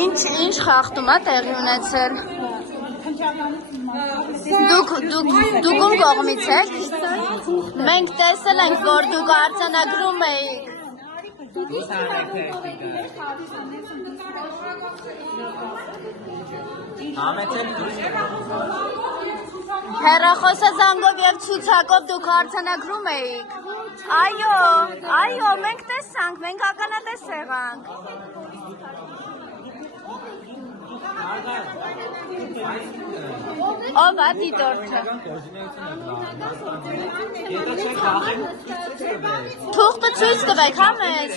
Ինչ խախտում է տեղի ունեցել։ Դուք ում կողմից եք։ Մենք տեսել ենք, որ դուք արձանագրում էիք։ Հեռախոսազանգով և ցուցակով դուք արձանագրում էիք։ Այո, մենք տեսանք, մենք ականատես եղանք։ Ով է դիտորդը։ Թուղթը ցույց տվեք, հա մեզ։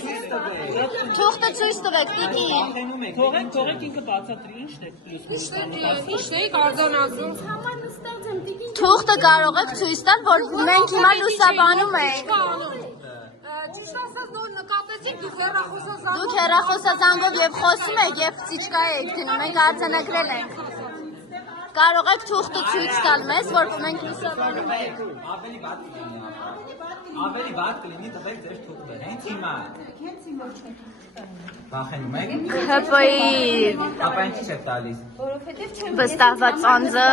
Թուղթը ցույց տվեք, տիկին։ Թողեք ինքը բացատրի, Ինչն էիք արձանագրում։ Թուղթը կարող եք ցույց տալ, որ մենք հիմա լուսաբանում ենք։ Ճիշտ ասած նոր նկատեցիք դուք հեռախոսազանգով։ Դուք հեռախոսազանգով եւ խոսում եք եւ ծիճկա եք դնում, մենք արձանագրել ենք։ Կարող եք թուղթը ցույց տալ մեզ, որ մենք լուսաբանում ենք։ Ավելի վատ կլինի տվեք ձեր թուղթը, հենց հիմա։ Վախենում եք։ ՀՊ-ի Ապա ինչ չեք տալիս։ վստահված անձը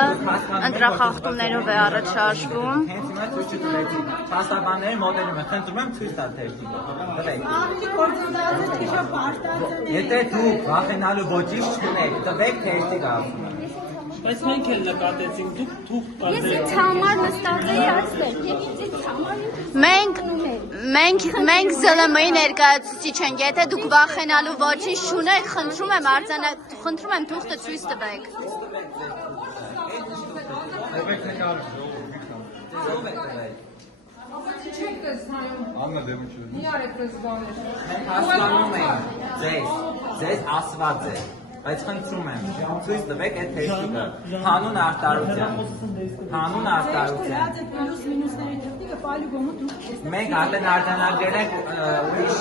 ընտրախախտումներով է առաջարկվում։ Հենց հիմա ցույց չտվեցի։ Փաստաբանները մոտենում են, խնդրում եմ ցույց տալ թերթիկը։ Եթե դուք վախենալու ոչինչ չունեք, տվեք թերթիկը ասում եմ։ Բայց մենք էլ նկատեցինք, դուք թուղթ Ես ինձ համար նստած էի ասել, եւ ինձ համար Մենք ԶԼՄ-ի ներկայացուցիչ ենք, եթե դուք վախենալու ոչինչ չունեք, խնդրում եմ թուղթը ցույց տվեք։ Աննա դեմուչը։ Մենք հասկանում ենք ձեզ ասված է, բայց խնդրում եմ, ցույց տվեք այդ թերթիկը, հանուն արտարության։ Մենք արդեն արձանագրել ենք ուրիշ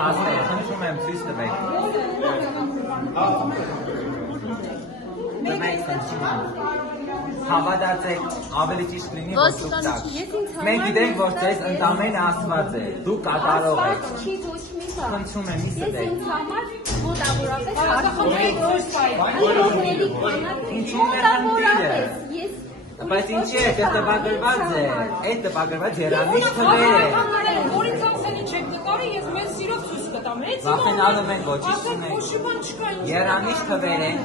հասներ, խնդրում եմ ցույց տվեք։ Տվեք, խնդրում եմ։ Հավատացեք, ավելի ճիշտ լինի, որ դուք տաք։ Մենք գիտենք, որ ձեզ ընդամենը ասված է, դուք կատարող եք։ Խնդրում եմ, մի ստեք։ ինձ համար մոտավորապես Բայց ինչի է, դες տպագրված է, այդ տպագրված երանից թվեր է։ Որից ասել ինչ եք նկարի, ես մեզ սիրով ցույց կտամ։ Վախենալու ենք ոչինչ չունենք։ Երանից թվեր են։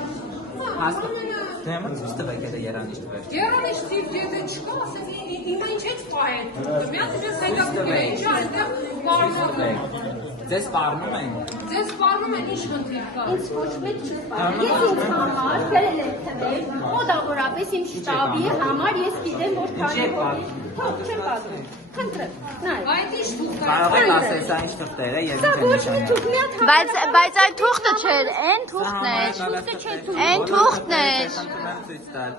Դեմը ցույց տվեք, եթե երանից թվեր։ Երանից թիվ եթե չկա, ասեք հիմա ինչ եք պահել։ Միած դες հետաքրքիր է, ինչ այդտեղ պարունակում եք։ Ձեզ պարնում են։ Ձեզ պարնում են ինչ խնդիր կա։ ինձ ոչ մեկ չսպառ։ Ես ինձ համար բերել եմ թվեր, մոտավորապես իմ շտաբի համար ես գիտեմ, որ քանի թող չեմ պատմում։ Խնդրեմ, նայ։ Այդ ինչ թուղթ է։ Կարող եք ասել, սա ինչ թղթեր է եւ Սա ինչ ոչ մի թուղթ մի հատ Բայց այդ թուղթը չէր, այն թուղթն էր։ Այն թուղթն էր։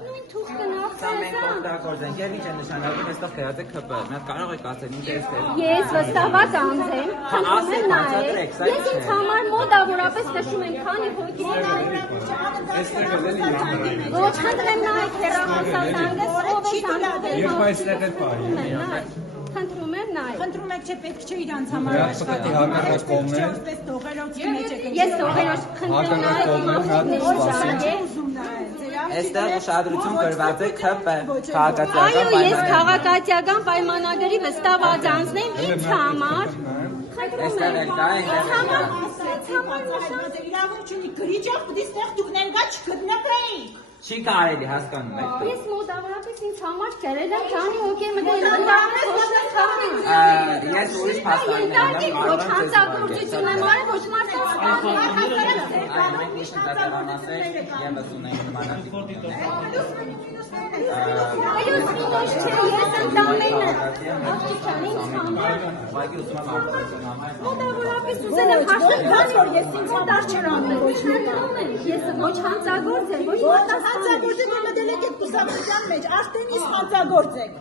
նույն թուղթը Սա մենք նախ օգտագործենք եւ ինչ է նշանակում, այստեղ գրած է ՔՊ։ Մենք կարող եք ասել ինչ է ստել։ Ես վստահված անձ եմ, խնդրում եմ նայել։ Ես ինձ համար մոտավորապես նշում եմ, քանի հոգի ոչ խնդրեմ նայեք հեռախոսազանգը, ով է զանգել։ Երբ այստեղ է պահի։ Խնդրում եմ նայեք։ Խնդրում եք չէ պետք չէ իրանց համար աշխատի հակառակ կողմն է։ Որպես տողերոցի մեջ եք։ Ես ողերոս խնդրում եմ Այստեղ ուշադրություն գրված է ՔՊ Այո, ես քաղաքացիական պայմանագրի վստահված անձն եմ ինձ համար։ Այստեղ էլ կա իրավունք ունի գրիչով պիտի ստեղ դուք ներկա չգտնվեիք։ Չի կարելի հասկանում եք։ Ես մոտավորապես ինձ համար գրել եմ, քանի հոգի մտել ընդհանուր խոսքով։ Ես ուրիշ փաստարկներ եմ Ոչ հանցագործություն եմ արել, ոչ Մենք միշտ դատավանասեր եւս ունենք նմանատիպ։ Այո, ոչ չէ, ես ընդամենը աղջիկան ինձ համար։ Ուղղակի ուզում եմ արտադրություն համար։ Մոտավորապես ուզել եմ հաշտել, որ ես ինձ համար չեմ անել, ոչ մեկում ես ոչ հանցագործ եմ, ոչ Հանցագործի մտել եք այդ կուսակցության մեջ, արդեն իսկ հանցագործ եք։